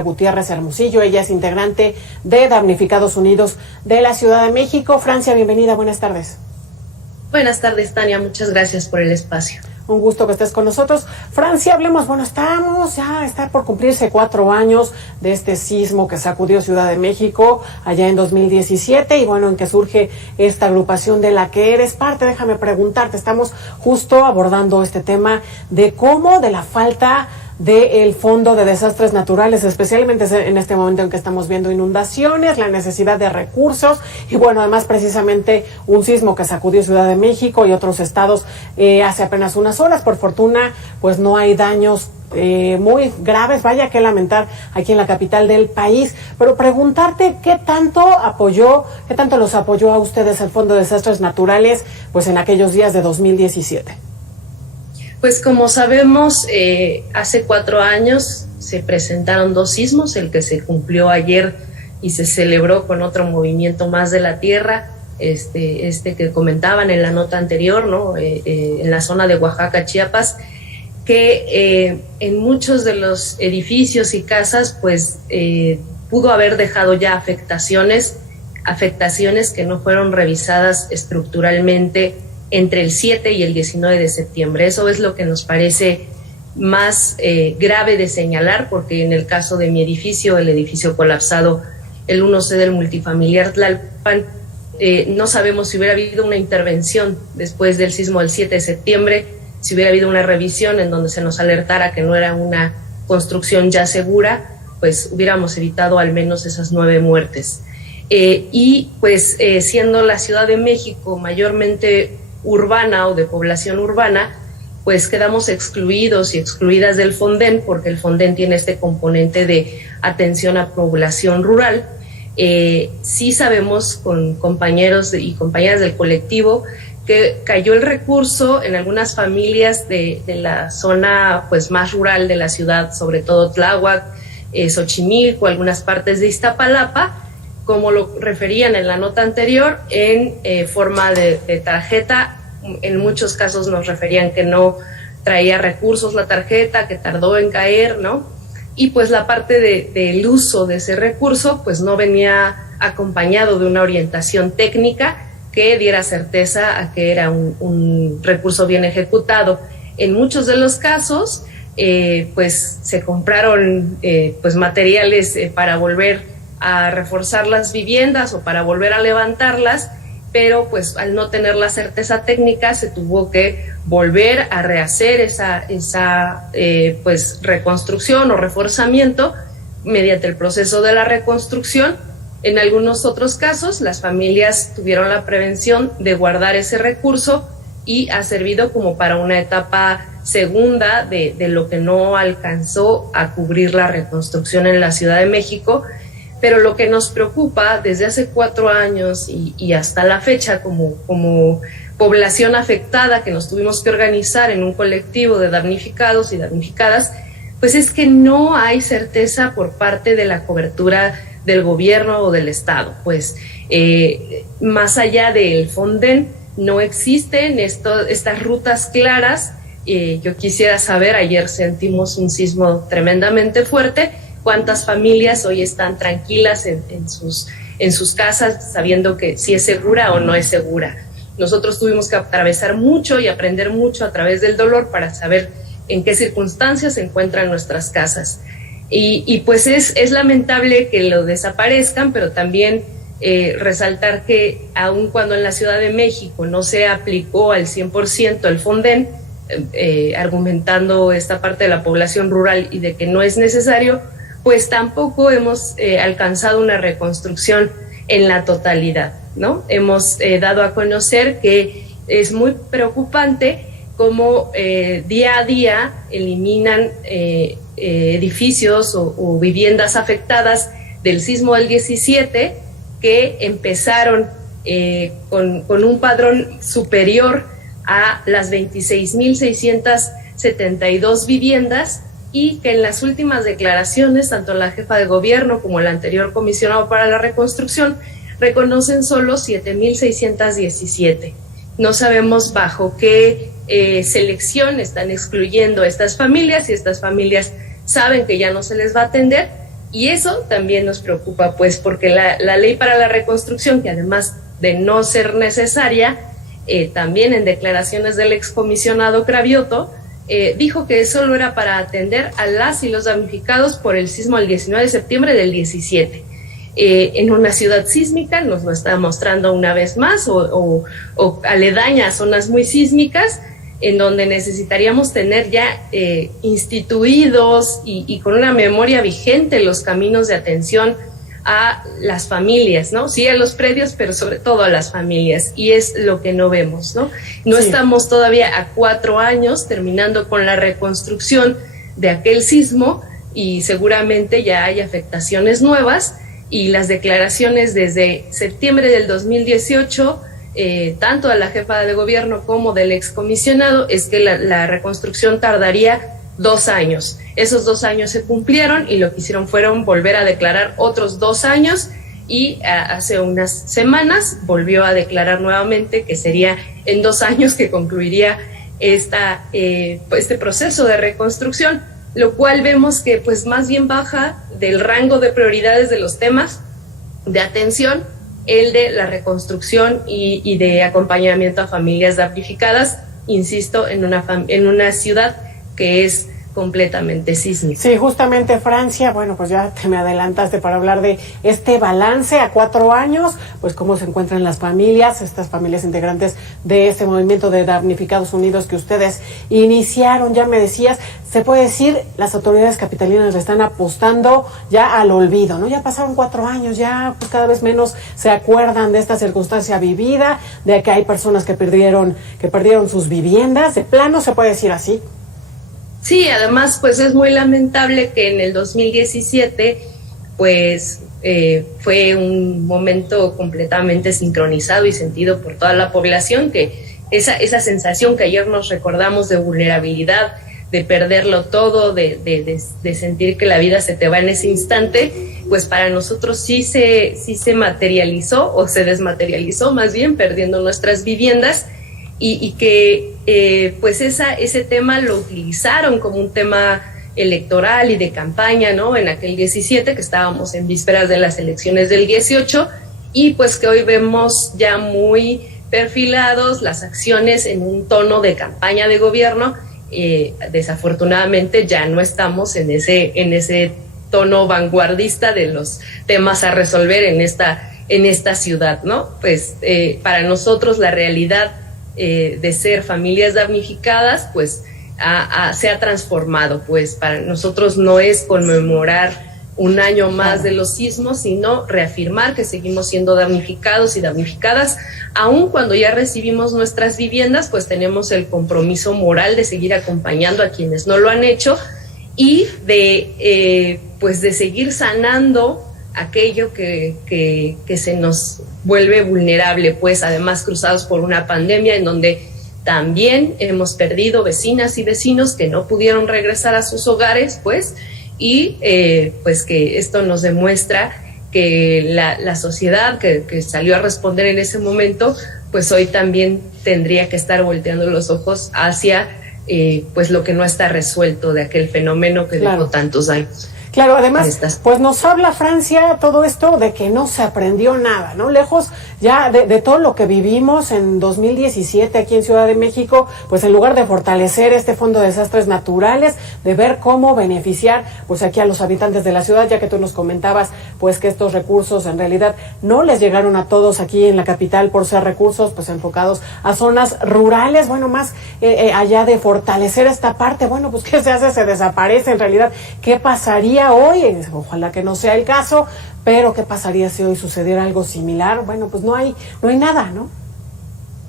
Gutiérrez Hermosillo, ella es integrante de Damnificados Unidos de la Ciudad de México. Francia, bienvenida, buenas tardes. Buenas tardes, Tania, muchas gracias por el espacio. Un gusto que estés con nosotros. Francia, hablemos, está por cumplirse 4 años de este sismo que sacudió Ciudad de México allá en 2017 y en que surge esta agrupación de la que eres parte. Déjame preguntarte, estamos justo abordando este tema de la falta del Fondo de Desastres Naturales, especialmente en este momento en que estamos viendo inundaciones, la necesidad de recursos y además precisamente un sismo que sacudió Ciudad de México y otros estados hace apenas unas horas. Por fortuna, no hay daños muy graves, vaya que lamentar aquí en la capital del país, pero preguntarte qué tanto los apoyó a ustedes el Fondo de Desastres Naturales en aquellos días de 2017. Pues como sabemos, hace 4 años se presentaron 2 sismos, el que se cumplió ayer y se celebró con otro movimiento más de la Tierra, este que comentaban en la nota anterior, ¿no? En la zona de Oaxaca, Chiapas, que en muchos de los edificios y casas pudo haber dejado ya afectaciones que no fueron revisadas estructuralmente entre el 7 y el 19 de septiembre. Eso es lo que nos parece más grave de señalar, porque en el caso de mi edificio, el edificio colapsado, el 1C del multifamiliar Tlalpan, no sabemos si hubiera habido una intervención después del sismo del 7 de septiembre, si hubiera habido una revisión en donde se nos alertara que no era una construcción ya segura, hubiéramos evitado al menos esas 9 muertes. Siendo la Ciudad de México mayormente urbana o de población urbana, quedamos excluidos y excluidas del Fonden, porque el Fonden tiene este componente de atención a población rural. Sí sabemos con compañeros y compañeras del colectivo que cayó el recurso en algunas familias de la zona más rural de la ciudad, sobre todo Tláhuac, Xochimilco, algunas partes de Iztapalapa, como lo referían en la nota anterior, en forma de tarjeta. En muchos casos nos referían que no traía recursos la tarjeta, que tardó en caer, ¿no? Y la parte del uso de ese recurso no venía acompañado de una orientación técnica que diera certeza a que era un recurso bien ejecutado. En muchos de los casos se compraron materiales para volver a reforzar las viviendas o para volver a levantarlas, pero al no tener la certeza técnica se tuvo que volver a rehacer esa reconstrucción o reforzamiento mediante el proceso de la reconstrucción. En algunos otros casos las familias tuvieron la prevención de guardar ese recurso y ha servido como para una etapa segunda de lo que no alcanzó a cubrir la reconstrucción en la Ciudad de México. Pero lo que nos preocupa desde hace 4 años y hasta la fecha como población afectada, que nos tuvimos que organizar en un colectivo de damnificados y damnificadas, es que no hay certeza por parte de la cobertura del gobierno o del Estado. Más allá del Fonden, no existen estas rutas claras. Yo quisiera saber, ayer sentimos un sismo tremendamente fuerte, cuántas familias hoy están tranquilas en sus casas sabiendo que si es segura o no es segura. Nosotros tuvimos que atravesar mucho y aprender mucho a través del dolor para saber en qué circunstancias se encuentran nuestras casas. Y es lamentable que lo desaparezcan, pero también resaltar que aun cuando en la Ciudad de México no se aplicó al 100% el Fonden, argumentando esta parte de la población rural y de que no es necesario, tampoco hemos alcanzado una reconstrucción en la totalidad, ¿no? Hemos dado a conocer que es muy preocupante cómo día a día eliminan edificios o viviendas afectadas del sismo del 17 que empezaron con un padrón superior a las 26,672 viviendas, y que en las últimas declaraciones, tanto la jefa de gobierno como el anterior comisionado para la reconstrucción reconocen solo 7,617. No sabemos bajo qué selección están excluyendo a estas familias, y estas familias saben que ya no se les va a atender, Y eso también nos preocupa, pues, porque la ley para la reconstrucción, que además de no ser necesaria, también en declaraciones del excomisionado Cravioto, dijo que solo era para atender a las y los damnificados por el sismo del 19 de septiembre del 17. En una ciudad sísmica, nos lo está mostrando una vez más, o aledaña a zonas muy sísmicas, en donde necesitaríamos tener ya instituidos y con una memoria vigente los caminos de atención a las familias, ¿no? Sí, a los predios, pero sobre todo a las familias, y es lo que no vemos, ¿no? No sí. Estamos todavía a 4 años terminando con la reconstrucción de aquel sismo y seguramente ya hay afectaciones nuevas, y las declaraciones desde septiembre del 2018, tanto de la jefa de gobierno como del excomisionado, es que la reconstrucción tardaría 2 años. Esos 2 años se cumplieron y lo que hicieron fueron volver a declarar otros 2 años y hace unas semanas volvió a declarar nuevamente que sería en 2 años que concluiría este proceso de reconstrucción, lo cual vemos que pues más bien baja del rango de prioridades de los temas de atención el de la reconstrucción y de acompañamiento a familias damnificadas, insisto, en una ciudad que es completamente sísmica. Sí, justamente Francia, bueno, pues ya te me adelantaste para hablar de este balance a 4 años, pues cómo se encuentran las familias, estas familias integrantes de este movimiento de damnificados unidos que ustedes iniciaron, ya me decías, se puede decir, las autoridades capitalinas le están apostando ya al olvido, ¿no? Ya pasaron 4 años, ya pues cada vez menos se acuerdan de esta circunstancia vivida, de que hay personas que perdieron sus viviendas, de plano se puede decir así. Sí, además, pues es muy lamentable que en el 2017, pues fue un momento completamente sincronizado y sentido por toda la población, que esa sensación que ayer nos recordamos de vulnerabilidad, de perderlo todo, de sentir que la vida se te va en ese instante, pues para nosotros sí se materializó o se desmaterializó más bien, perdiendo nuestras viviendas. Y que pues ese tema lo utilizaron como un tema electoral y de campaña, ¿no? En aquel 17, que estábamos en vísperas de las elecciones del 18, y pues que hoy vemos ya muy perfilados las acciones en un tono de campaña de gobierno. Desafortunadamente ya no estamos en ese tono vanguardista de los temas a resolver en esta ciudad, ¿no? Pues para nosotros la realidad de ser familias damnificadas, pues se ha transformado, pues para nosotros no es conmemorar un año más de los sismos, sino reafirmar que seguimos siendo damnificados y damnificadas, aun cuando ya recibimos nuestras viviendas, pues tenemos el compromiso moral de seguir acompañando a quienes no lo han hecho y de seguir sanando aquello que se nos vuelve vulnerable, pues además cruzados por una pandemia en donde también hemos perdido vecinas y vecinos que no pudieron regresar a sus hogares, pues, y pues que esto nos demuestra que la sociedad que salió a responder en ese momento, pues hoy también tendría que estar volteando los ojos hacia pues lo que no está resuelto de aquel fenómeno que dejó tantos años. Claro, además, pues nos habla Francia todo esto de que no se aprendió nada, ¿no? Lejos ya de todo lo que vivimos en 2017 aquí en Ciudad de México, pues en lugar de fortalecer este fondo de desastres naturales, de ver cómo beneficiar pues aquí a los habitantes de la ciudad, ya que tú nos comentabas pues que estos recursos en realidad no les llegaron a todos aquí en la capital por ser recursos pues enfocados a zonas rurales, bueno, más allá de fortalecer esta parte, bueno, pues ¿qué se hace? Se desaparece en realidad. ¿Qué pasaría hoy? Ojalá que no sea el caso, pero ¿qué pasaría si hoy sucediera algo similar? Bueno, pues no hay nada, ¿no?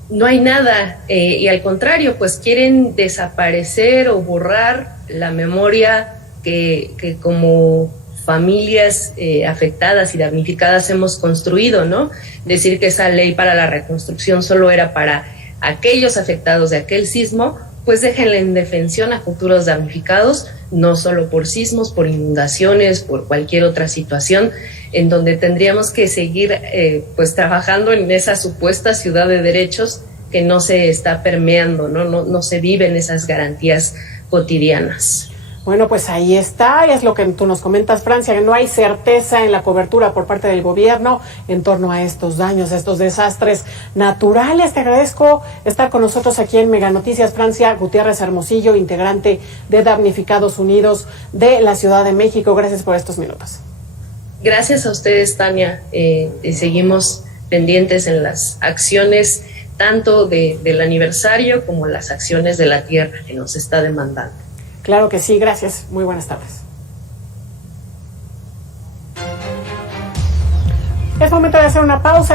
No hay nada, y al contrario, pues quieren desaparecer o borrar la memoria que como familias afectadas y damnificadas hemos construido, ¿no? Decir que esa ley para la reconstrucción solo era para aquellos afectados de aquel sismo, pues déjenla en indefensión a futuros damnificados, no solo por sismos, por inundaciones, por cualquier otra situación, en donde tendríamos que seguir pues trabajando en esa supuesta ciudad de derechos que no se está permeando, no se viven esas garantías cotidianas. Bueno, pues ahí está, es lo que tú nos comentas, Francia, que no hay certeza en la cobertura por parte del gobierno en torno a estos daños, a estos desastres naturales. Te agradezco estar con nosotros aquí en Mega Noticias. Francia Gutiérrez Hermosillo, integrante de Damnificados Unidos de la Ciudad de México. Gracias por estos minutos. Gracias a ustedes, Tania. Seguimos pendientes en las acciones tanto del aniversario como las acciones de la tierra que nos está demandando. Claro que sí, gracias. Muy buenas tardes. Es momento de hacer una pausa.